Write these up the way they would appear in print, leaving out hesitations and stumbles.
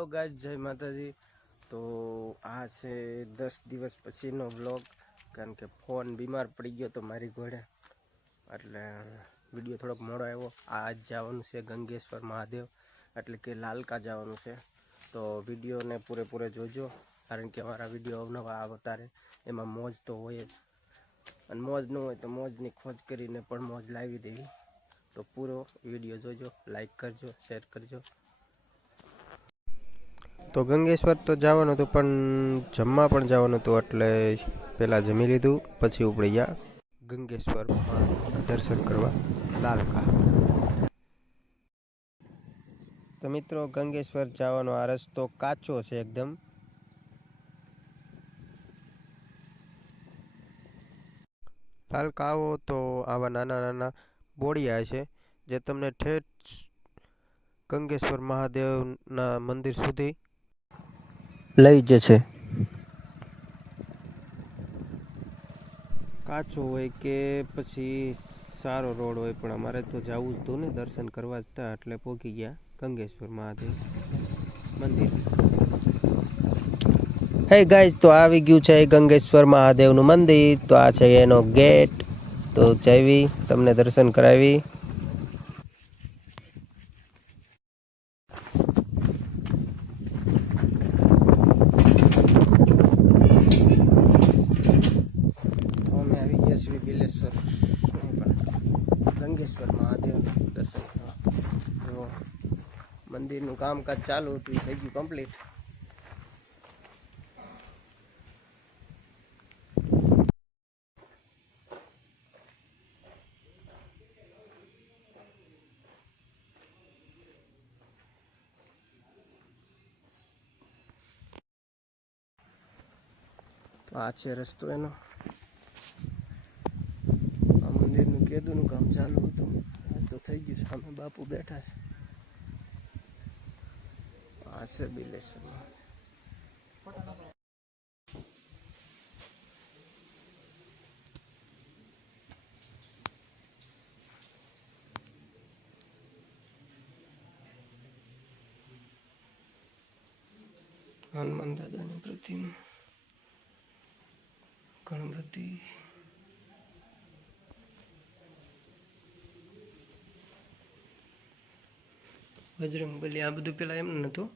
Hello guys, જય માતાજી। તો આ છે 10 દિવસ પછીનો વ્લોગ, કારણ કે ફોન બીમાર પડી ગયો તો મારી ઘોડે, એટલે વિડીયો થોડોક મોડો આવ્યો। આજ જવાનું છે ગંગેશ્વર મહાદેવ, એટલે કે લાલકા જવાનું છે। તો વિડીયોને પૂરેપૂરે જોજો, કારણ કે અમારા વિડીયો અવનવા આવતા રહે, એમાં મોજ તો હોય જ, અને મોજ ન હોય તો મોજની ખોજ કરીને પણ મોજ લાવી દેવી। તો પૂરો વિડીયો જોજો, લાઈક કરજો, શેર કરજો। તો ગંગેશ્વર તો જવાનું હતું, પણ જમવા પણ જવાનું હતું, એટલે પહેલાં જમી લીધું, પછી ઉપડી ગયા ગંગેશ્વરમાં દર્શન કરવા લાલકા। તો મિત્રો, ગંગેશ્વર જવાનો આ રસ્તો કાચો છે એકદમ, લાલકા આવો તો આવા નાના નાના બોડિયા છે, જે તમને ઠેઠ ગંગેશ્વર મહાદેવના મંદિર સુધી લઈ જશે। કાચો હોય કે પછી સારો રોડ હોય, પણ અમારે તો જવું જ હતું ને, દર્શન કરવા જ હતા, એટલે પહોંચી ગયા ગંગેશ્વર મહાદેવ મંદિર। હે ગાઈસ, તો આવી ગયું છે ગંગેશ્વર મહાદેવનું મંદિર। તો આ છે એનો ગેટ, તો જઈવી તમને દર્શન કરાવી। અમે આવી ગયા શ્રી બિલેશ્વર ગંગેશ્વર મહાદેવ દર્શન કરવા। તો મંદિરનું કામકાજ ચાલુ હતું, થઈ ગયું કમ્પ્લીટ। તો આ છે રસ્તો એનો, આ મંદિરનું કેદુનું કામ ચાલુ હતું, તો થઈ ગયું, સામે બાપુ બેઠા છે। આ છે બિલેશ્વર મહાદેવ। હનુમાન દાદાની પ્રતિમા, ગણપતિ, બજરંગબલી, આ બધું પેલા એમ નતું।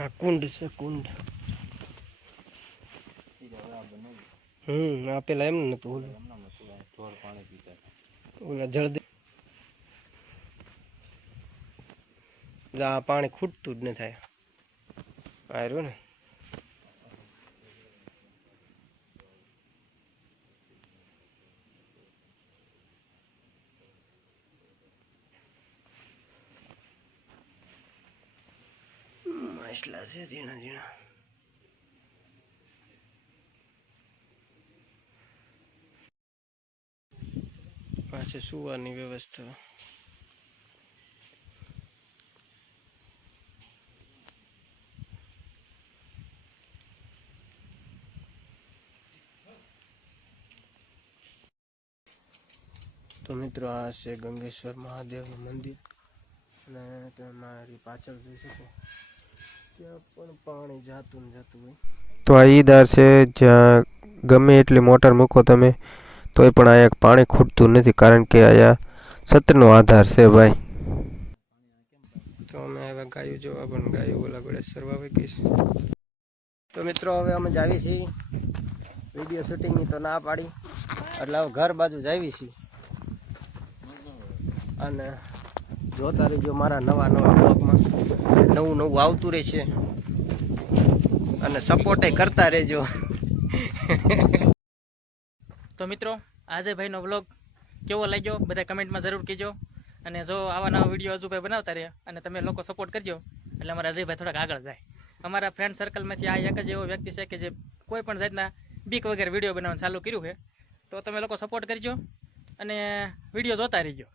આ કુંડ છે, કુંડ। આ પેલા એમ નતું, ઓલા જળદે આ પાણી ખૂટતું જ ન થાય, આ રહ્યું ને। માછલા છે ઝીણા ઝીણા। પાસે સુવાની વ્યવસ્થા, તો મિત્રો આ છે ગંગેશ્વર મહાદેવનું મંદિર, અને તમારી પાછળ જોઈ શકો ત્યાં પણ પાણી જાતું ને જતું હોય। તો આ ઈદાર છે, જ્યાં ગમે એટલી મોટર મૂકો તમે, તોય પણ અહીંયા પાણી ખૂટતું નથી, કારણ કે અહીંયા સતનો આધાર છે ભાઈ। તો અમે હવે ગાયું જોવા, પણ ગાયું ઓલા ગળે સરવા ગઈશ। તો મિત્રો, હવે અમે જાવી છીએ, વિડીયો શૂટિંગની તો ના પાડી, એટલે હવે ઘર બાજુ જાવી છીએ, અને જોતા રહીજો મારા નવા નવા બ્લોગમાં, નવું નવું આવતું રહેશે, અને સપોર્ટ કરતા રહેજો। તો મિત્રો, આજે ભાઈનો વ્લોગ કેવો લાગ્યો બધા કમેન્ટમાં જરૂર કહેજો, અને જો આવા નવા વિડીયો હજુ ભાઈ બનાવતા રહ્યા અને તમે લોકો સપોર્ટ કરજો, એટલે અમારા અજયભાઈ થોડાક આગળ જાય। અમારા ફ્રેન્ડ સર્કલમાંથી આ એક જ એવો વ્યક્તિ છે કે જે કોઈ પણ જાતના બીક વગેરે વિડીયો બનાવવાનું ચાલુ કર્યું છે। તો તમે લોકો સપોર્ટ કરજો અને વિડીયો જોતા રહીજો।